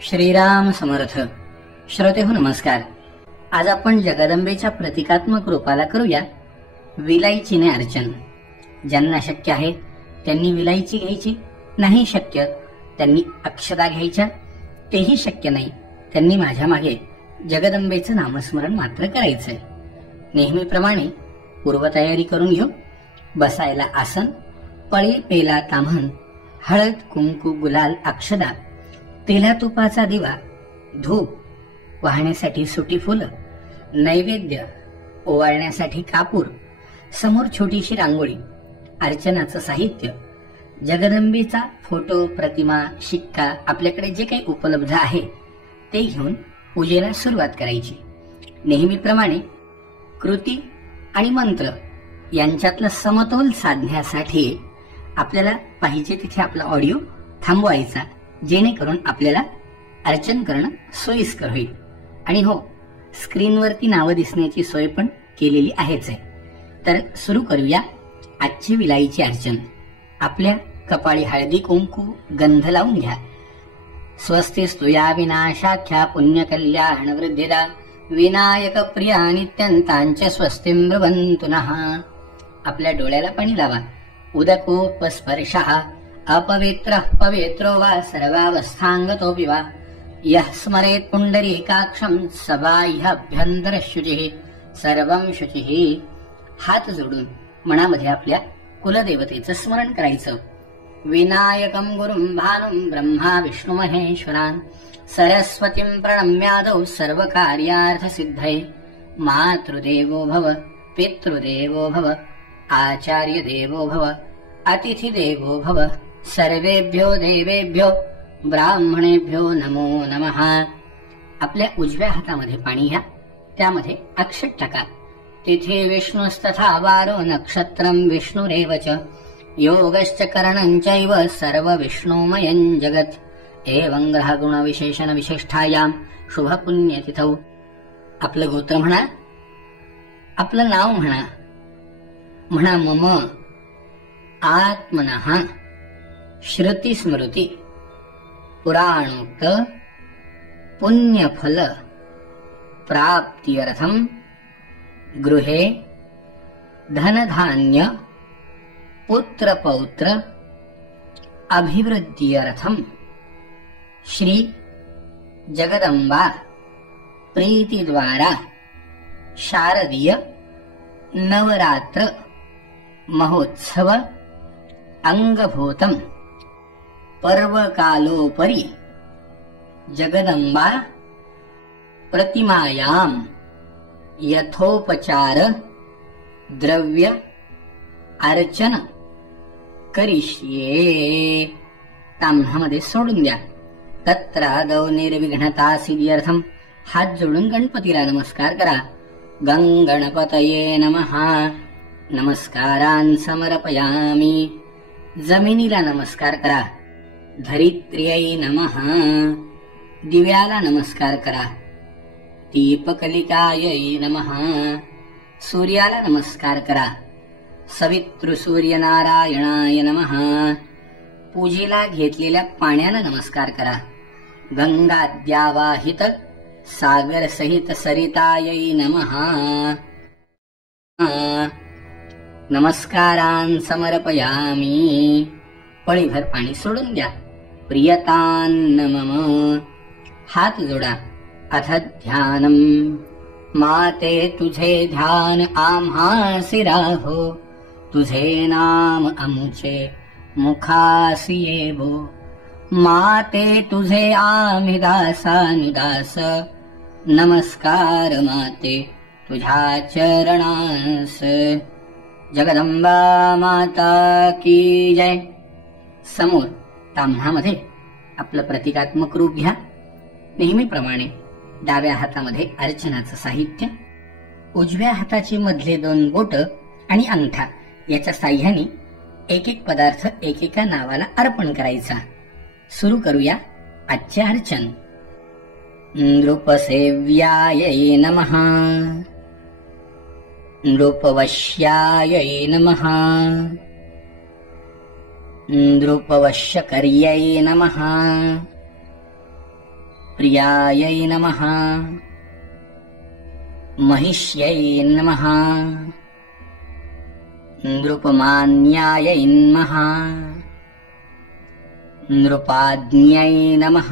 श्रीराम समर्थ. श्रोते हो नमस्कार. आज आपण जगदंबेच्या प्रतिकात्मक रूपाला करूया विलायचीने अर्चन. ज्यांना शक्य आहे त्यांनी विलायची घ्यायची, नाही शक्य त्यांनी अक्षता घ्यायच्या, तेही शक्य नाही त्यांनी माझ्या मागे जगदंबेचं नामस्मरण मात्र करायचंय. नेहमीप्रमाणे पूर्वतयारी करून घेऊ. बसायला आसन, पळी पेला ताम्हण, हळद कुंकू गुलाल अक्षदा, तेला तुपाचा दिवा, धूप वाहण्यासाठी सुटी फुलं, नैवेद्य ओवाळण्यासाठी कापूर, समोर छोटीशी रांगोळी, अर्चनाचं साहित्य, जगदंबेचा फोटो, प्रतिमा, शिक्का, आपल्याकडे जे काही उपलब्ध आहे ते घेऊन पूजेला सुरुवात करायची. नेहमीप्रमाणे कृती आणि मंत्र यांच्यातला समतोल साधण्यासाठी आपल्याला पाहिजे तिथे आपला ऑडिओ थांबवायचा, जेणेकरून आपल्याला अर्चन करणं सोयीस्कर होईल. आणि हो, स्क्रीनवरती नावं दिसण्याची सोय पण केलेली आहेच आहे. तर सुरू करूया आजची विलायची अर्चन. आपल्या कपाळी हळदी कुंकू गंध लावून घ्या. स्वस्तिस्तु या विनाशाख्या पुण्यकल्याण वृद्धिदा विनायक प्रिया नित्यंतांच स्वस्तिं ब्रुवन्तु नः. आपल्या डोळ्याला पाणी लावा. उदकोपस्पर्शः अपवित्रः पवित्रो वा सर्वावस्थांगतोऽपि वा यः स्मरेत् पुंडरीकाक्षं स बाह्याभ्यन्तरः शुचिः सर्वं शुचिः. हात जोडून मनामध्ये आपल्या कुलदेवतेचं स्मरण करायचं. विनायकं गुरुं भानुं ब्रह्मा विष्णु महेश्वरान् सरस्वतीं प्रणम्यादौ सर्वकार्यार्थसिद्धये. मातृदेवो भव, पितृदेवो भव, आचार्य देवो भव, अतिथि देवो भव, सर्वेभ्यो देवेभ्यो ब्राह्मणेभ्यो नमो नमः. आपल्या उजव्या हातामध्ये पाणी घ्या. त्यामध्ये अक्षत टाका. तिथे विष्णुस्तथा वारो नक्षत्रं विष्णुरेव च योगश्च करणं चैव सर्व विष्णुमयं जगत्. एवं ग्रह गुण विशेषण विशिष्टायां शुभ पुण्यतिथौ. आपलं गोत्र म्हणा, आपलं नाव म्हणा. म्हणा मम आत्मनः श्रुती स्मृती पुराणोक्त पुण्यफल प्राप्त्यर्थं गृहे धनधान्य पुत्रपौत्र अभिवृद्ध्यर्थं श्री जगदंबा प्रीतिद्वारा शारदीय नवरात्र महोत्सव अंगभूतं पर्वकालोपरि जगदंबा प्रतिमायां यथोपचार द्रव्य अर्चन करिष्ये. ताम्हामध्ये सोडून द्या. तत्रादौ निर्विघ्नता सिद्ध्यर्थं हात जोडून गणपतीला नमस्कार करा. गंगणपतये नमः. नमस्कारान् समर्पयामि. जमिनीला नमस्कार करा. धरित्र्यै नमः. दिव्याला नमस्कार करा. दीपकलिकायै नमः. सूर्याला नमस्कार करा. सवितृसूर्यनारायणाय नमः. पूजेला घेतलेल्या पाण्याला नमस्कार करा. गंगाद्यावाहित सागर सहित सरितायै नमः. नमस्कारान् समर्पयामि. पळीभर पाणी सोडून द्या. प्रियतान्न मम. हात जोडा. अथ ध्यानम. माते तुझे ध्यान आम्हासी राहो, तुझे नाम आमचे मुखासी येवो. माते तुझे आम्ही दासानुदास, नमस्कार माते तुझ्या चरणास. जगदंबा माता की जय. समोर ताम्हामध्ये आपलं प्रतिकात्मक रूप घ्या. नेहमीप्रमाणे डाव्या हातामध्ये अर्चनाचं साहित्य, उजव्या हाताची मधले 2 बोट आणि अंगठा याच्या साह्याने एक एक पदार्थ एकेका नावाला अर्पण करायचा. सुरू करूया आजचे अर्चन. नृपसेव्यायै नमः. नृपवश्यायै नमः. नृपवश्यकर्यै नमः. प्रियायै नमः महिष्यै नमः नृपमान्यायै नमः नृपाज्ञै नमः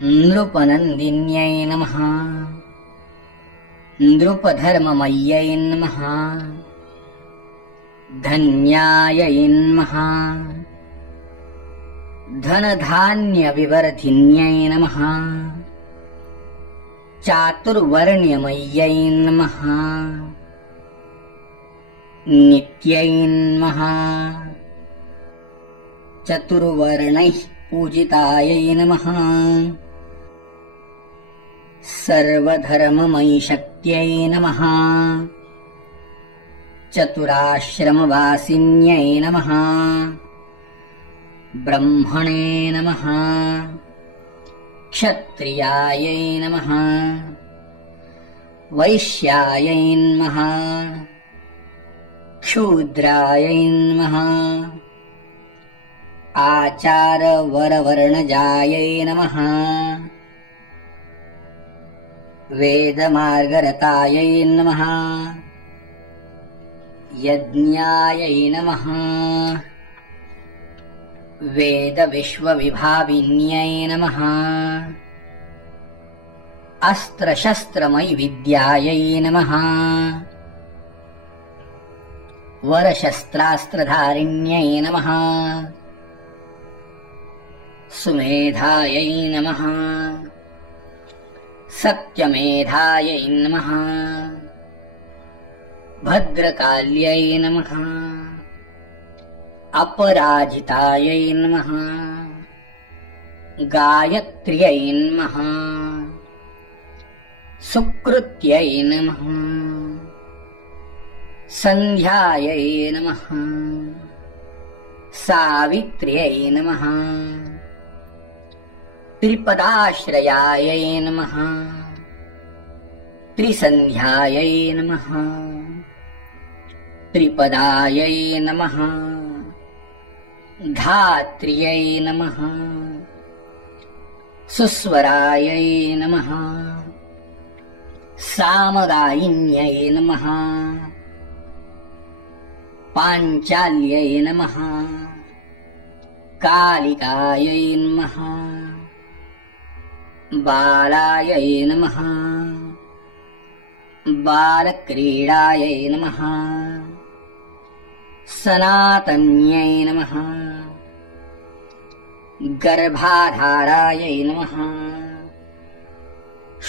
नृपनन्दिन्यै नमः नृपधर्ममय्यै नमः धन्यायै नमः धनधान्यविवर्धिन्यै नमः चातुर्वर्ण्यमय्यै नमः नित्यै नमः चतुर्वर्णैः पूजितायै नमः सर्वधर्ममयि शक्त्यै नमः चतुराश्रमवासिन्यै नमः ब्रह्मणे नमः क्षत्रियायै नमः वैश्यायै नमः शूद्रायै नमः आचारवरवर्णजायै नमः वेदमार्गरतायै नमः यज्ञायै नमः वेदविश्वविभाविन्यै नमः अस्त्रशस्त्रमयि विद्यायै नमः वरशस्त्रास्त्रधारिण्यै नमः सुमेधायै नमः सत्यमेधायै नमः भद्रकाल्यै नमः अपराजितायै नमः गायत्र्यै नमः सुकृत्यै नमः सन्ध्यायै नमः सावित्र्यै नमः त्रिपदाश्रयायै नमः त्रिसन्ध्यायै नमः त्रिपदायै नमः धात्र्यै नमः सुस्वरायै नमः सामगायिन्यै नमः पाञ्चाल्यै नमः कालिकायै नमः बालायै नमः बालक्रीडायै नमः सनातन्यै नमः गर्भाधारायै नमः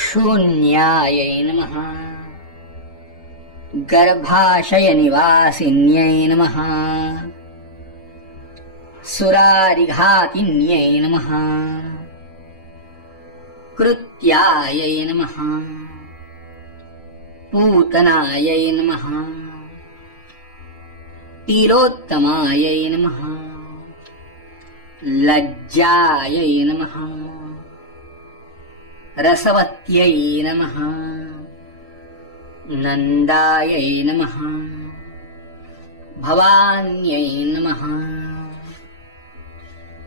शून्यायै नमः गर्भाशयनिवासिन्यै नमः सुरारिघातिन्यै नमः कृत्यायै नमः पूतनायै नमः तिलोत्तमायै नमः लज्जायै नमः रसवत्यै नमः नन्दायै नमः भवान्यै नमः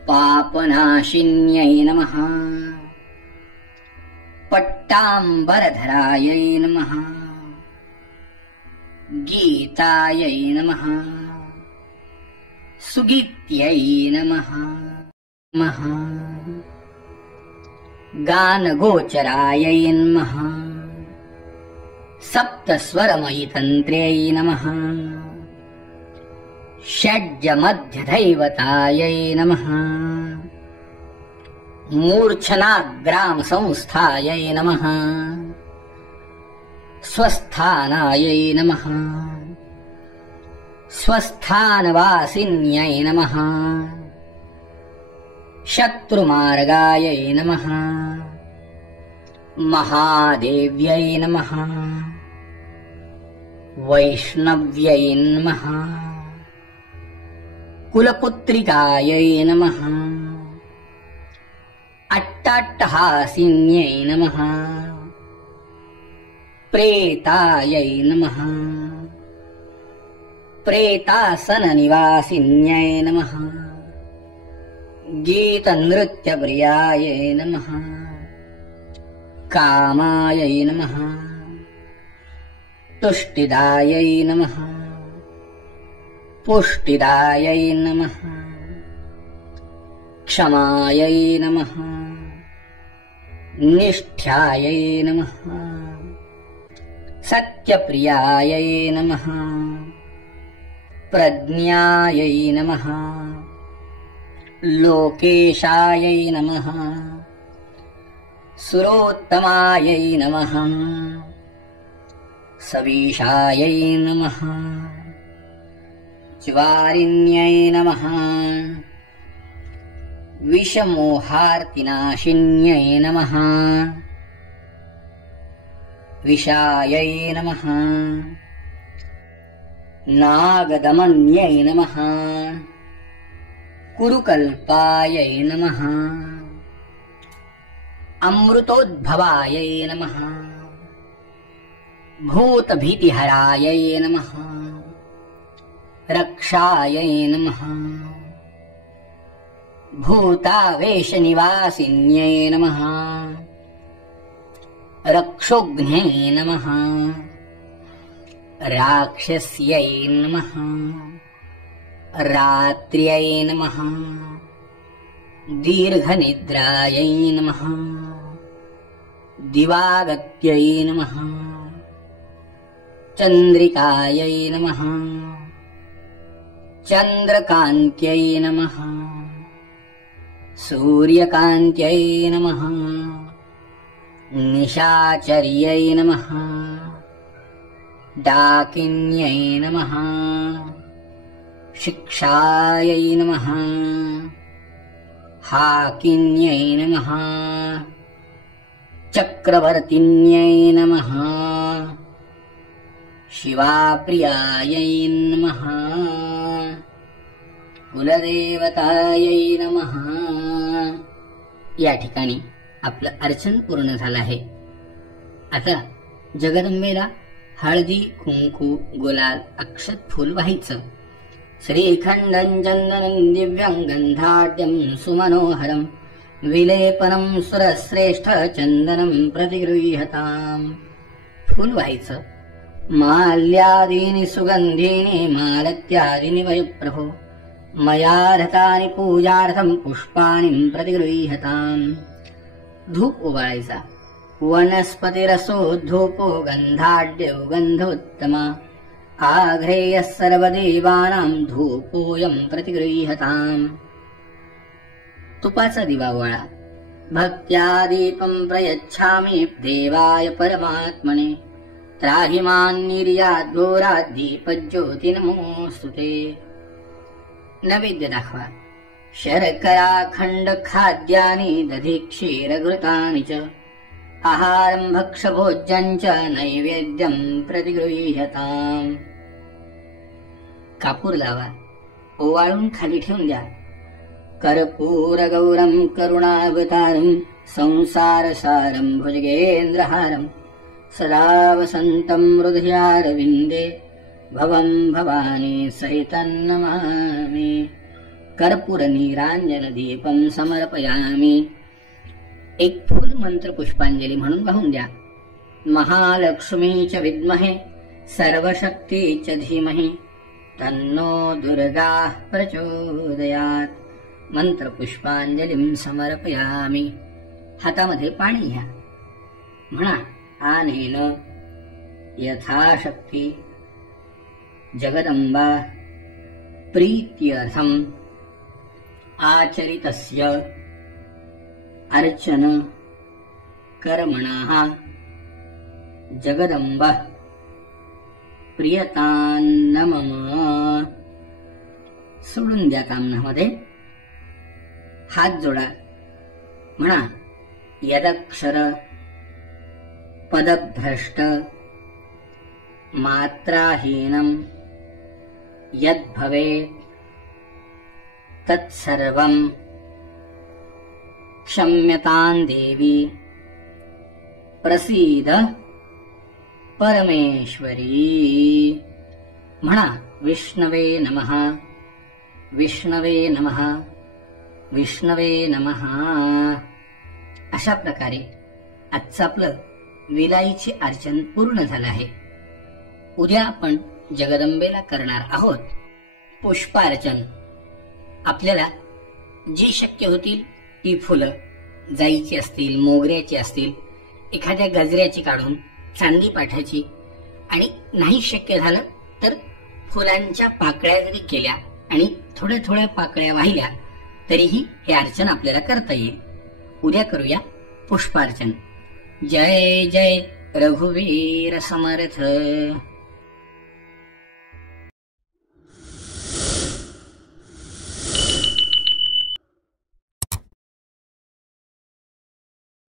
पापनाशिन्यै नमः पट्टाम्बरधरायै नमः गीतायै नमः सुगीत्यै नमः गानगोचरायै नमः सप्तस्वरमयि तन्त्र्यै नमः षड्जमध्यदैवतायै नमः मूर्छनाग्रामसंस्थायै नमः स्वस्थानायै नमः स्वस्थानवासिन्यै नमः शत्रुमार्गायै नमः महादेव्यै नमः वैष्णव्यै नमः कुलपुत्रिकायै नमः अट्टाट्टहासिन्यै नमः प्रेतायै नमः प्रेतासननिवासिन्यै नमः गीतनृत्यप्रियायै नमः कामायै नमः तुष्टिदायै नमः पुष्टिदायै नमः क्षमायै नमः निष्ठ्यायै नमः सत्यप्रियायै नमः प्रज्ञायै नमः लोकेशायै नमः सुरोत्तमायै नमः सवीशायै नमः ज्वारिण्यै नमः विषमोहार्तिनाशिन्यै नमः विशायै नमः नागदमन्यै नमः कुरुकल्पायै नमः अमृतोद्भवायै नमः भूतभीतिहरायै नमः रक्षायै नमः भूतावेशनिवासिन्यै नमः रक्षोघ्न्यै नमः राक्षस्यै नमः रात्र्यै नमः दीर्घनिद्रायै नमः दिवागत्यै नमः चन्द्रिकायै नमः चन्द्रकान्त्यै नमः सूर्यकान्त्यै नमः निशाचर्यै नमः डाकिन्यै नमः शिक्षायै नमः हाकिन्यै नमः चक्रवर्तिन्यै नमः शिवाप्रियायै नमः कुलदेवतायै नमः. या ठिकाणी आपलं अर्चन पूर्ण झालं आहे. आता जगदंबेला हळदी कुंकू गुलाल अक्षत फूल व्हायचं. श्रीखंडं चंदनं दिव्यं गंधाढ्यं सुमनोहरं विलेपनं सुरश्रेष्ठ चंदनं प्रतिगृह्यताम्. फूल व्हायचं. माल्यादीनि सुगंधीनि मालत्यादीनि वयप्रभो मया रतानि पूजार्थं पुष्पाणि प्रतिगृह्यताम्. धूप उभारायचा. वनस्पतिरसो धूपो गंधाढ्यो गंधोत्तमा आघ्रेयः सर्वदेवानां धूपोऽयं प्रतिगृह्यताम्. तुपाचा दिवा ओवाळा. भक्त्या दीपं प्रयच्छामि देवाय परमात्मने त्राहि मां निर्याद्घोरात् दीपज्योति नमोऽस्तुते. नैवेद्य दाखवा. शर्करा खंड खाद्यानि दधी क्षीरघृतानि च आहारं भक्षभोज्यं च नैवेद्यं प्रतिगृह्यताम्. कापूर लावा. ओवाळून खाली ठेवून द्या. कर्पूरगौरं करुणावतारं संसारसारं भुजगेन्द्रहारं सदा वसन्तं हृदयारविन्दे भवं भवानी सहितं नमामि. कर्पूर नीरांजन दीपं समर्पयामि. एक फूल मंत्र पुष्पांजली म्हणून वाहून द्या. महालक्ष्मीच विद्महे सर्वशक्तीच धीमहि तन्नो दुर्गा प्रचोदयात्. मंत्र पुष्पांजलीं समर्पयामि. हातामध्ये पाणी घ्या. म्हणा आनेन यथाशक्ती जगदंबा प्रीत्यर्थम आचरितस्य अर्चन कर्मणः जगदंबा प्रियतान्न मम. सोडून द्या कामनामध्ये. हात जोडा. म्हणा यदक्षर पदभ्रष्ट मात्राहीनं यद्भवेत् तत्सर्वं क्षम्यतां देवी प्रसीद परमेश्वरी. म्हणा विष्णवे नमः विष्णवे नमः विष्णवे नमः. अशा प्रकारे आजचं आपलं विलाईचे अर्चन पूर्ण झालं आहे. उद्या आपण जगदंबेला करणार आहोत पुष्पार्चन. आपल्याला जी शक्य होतील ती फुलं, जाईची असतील, मोगऱ्याची असतील, एखाद्या गजऱ्याची काढून, चांदी पाठाची, आणि नाही शक्य झालं तर फुलांच्या पाकळ्या जरी केल्या आणि थोड्या थोड्या पाकळ्या वाहिल्या तरीही हे अर्चन आपल्याला करता येईल. उद्या करूया पुष्पार्चन. जय जय रघुवीर समर्थ.